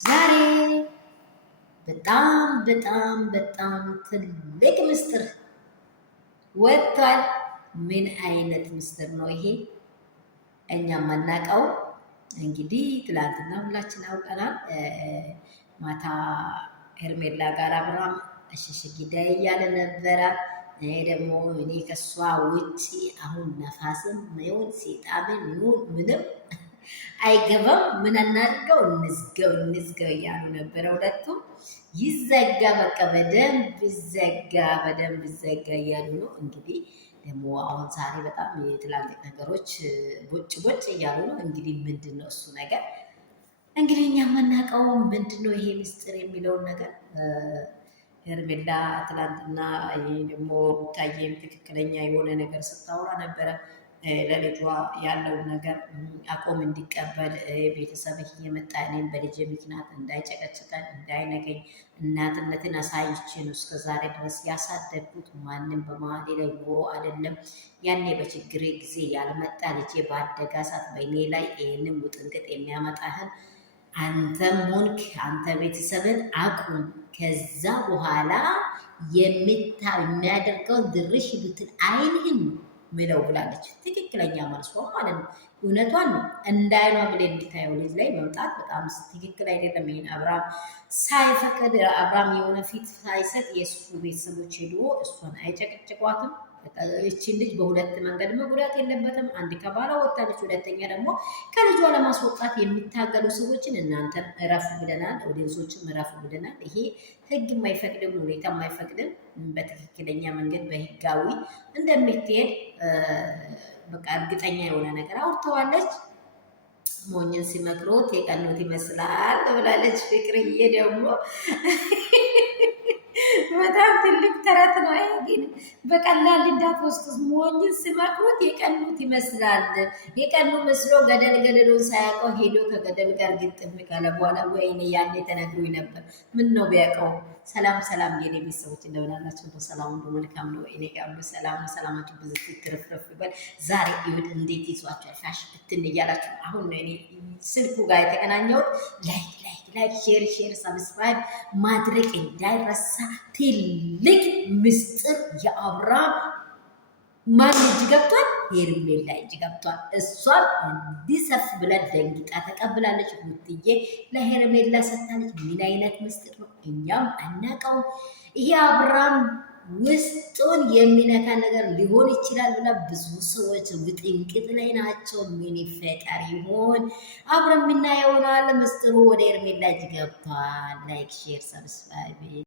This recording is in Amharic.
ዛሬ በጣም ትልቅ ምስጢር ወጥቷል። ምን አይነት ምስጢር ነው ይሄ? እኛ የማናውቀው እንግዲህ ትላንትና ሁላችን አውቀናል። ማታ ሄርሜላ ጋር አብርሃም እሽሽ ጊዳይ እያለ ነበረ። ደግሞ እኔ ከሷ ውጪ አሁን ነፋስም ይሁን ሴጣንም ይሁን ምንም አይገባም። ምን እናድርገው? እንዝገው እያሉ ነበረ ሁለቱም። ይዘጋ በቃ በደንብ ይዘጋ እያሉ ነው። እንግዲህ ደግሞ አሁን ዛሬ በጣም የትላልቅ ነገሮች ቦጭ እያሉ ነው። እንግዲህ ምንድን ነው እሱ ነገር? እንግዲህ እኛ የምናውቀው ምንድን ነው ይሄ ምስጢር የሚለውን ነገር ሄርሜላ ትላንትና ደግሞ ታየም ትክክለኛ የሆነ ነገር ስታወራ ነበረ። ለልጇ ያለውን ነገር አቆም እንዲቀበል ቤተሰብ እየመጣ እኔም በልጄ ምክንያት እንዳይጨቀጭቀን እንዳይነገኝ እናትነትን አሳይቼ ነው እስከዛሬ ድረስ ያሳደግኩት። ማንም በመሀሌ ላይ ኖሮ አይደለም። ያኔ በችግሬ ጊዜ ያልመጣ ልጄ በአደጋ ሰዓት በእኔ ላይ ይህንም ውጥንቅጥ የሚያመጣህን አንተም ሆንክ አንተ ቤተሰብን አቁም። ከዛ በኋላ የሚያደርገውን ድርሽ ብትል አይንህን ምለው ብላለች። ትክክለኛ መልሷ ማለት ነው። እውነቷን ነው። እንዳይኗ ብለ እንድታየው ልጅ ላይ መምጣት በጣም ትክክል አይደለም። ይሄን አብርሃም ሳይፈቅድ አብርሃም የሆነ ፊት ሳይሰጥ የእሱ ቤተሰቦች ሄዶ እሷን አይጨቅጭቋትም። እቺን ልጅ በሁለት መንገድ መጉዳት የለበትም። አንድ ከባሏ ወጣለች፣ ሁለተኛ ደግሞ ከልጇ ለማስወጣት የሚታገሉ ሰዎችን እናንተን እረፉ ብለናል፣ ኦዲየንሶችም እረፉ ብለናል። ይሄ ህግ የማይፈቅድም ሁኔታ የማይፈቅድም። በትክክለኛ መንገድ በህጋዊ እንደምትሄድ በቃ እርግጠኛ የሆነ ነገር አውርተዋለች። ሞኝን ሲመክሮት የቀኑት ይመስላል ብላለች። ፍቅርዬ ደግሞ በጣም ትልቅ ተረት ነው። ግን በቀላል እንዳትወስዱት። ሞኝን ሲመክሩት የቀኑት ይመስላል። የቀኑ መስሎ ገደሉን ሳያውቀው ሄዶ ከገደል ጋር ግጥም ካለ በኋላ ወይኔ ያኔ ተነግሮኝ ነበር። ምን ነው ቢያውቀው። ሰላም የኔ ቤተሰቦች እንደምን አላችሁ? ሰላም ነው፣ መልካም ነው። እኔ ጋር ሰላም፣ ሰላማችሁ ብዙ ትርፍርፍ ይበል። ዛሬ ይሁን እንዴት ይዟችኋል? ፋሽ ብትን እያላችሁ አሁን ነው እኔ ስልኩ ጋር የተገናኘሁት። ላይክ ሼር ሰብስክራይብ ማድረግ እንዳይረሳ። ትልቅ ምስጢር የአብርሃም ማን እጅ ገብቷል? ሄርሜላ እጅ ገብቷል። እሷን እንዲሰፍ ብላ ደንግጣ ተቀብላለች። ሙትዬ ለሄርሜላ ሰጥታለች። ምን አይነት ምስጢር ነው? እኛም አናውቀው። ይሄ አብርሃም ውስጡን የሚነካ ነገር ሊሆን ይችላል ብላ ብዙ ሰዎች ውጥንቅጥ ላይ ናቸው። ምን ይፈጠር ይሆን? አብረን የምናየው ነው። ምስጢሩ ወደ ሄርሜላ እጅ ገብቷል። ላይክ ሼር ሰብስክራይብ